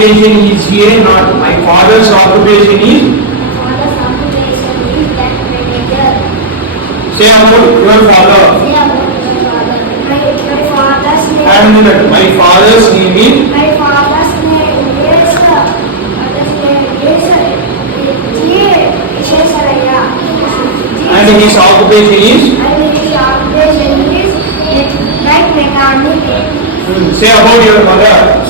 occupation is here not. My father's occupation is. Bank manager. Say about your father. Say about your father. My father's name. My father's name is. My father's name is. And his occupation is. Bank mechanic. Say about your mother.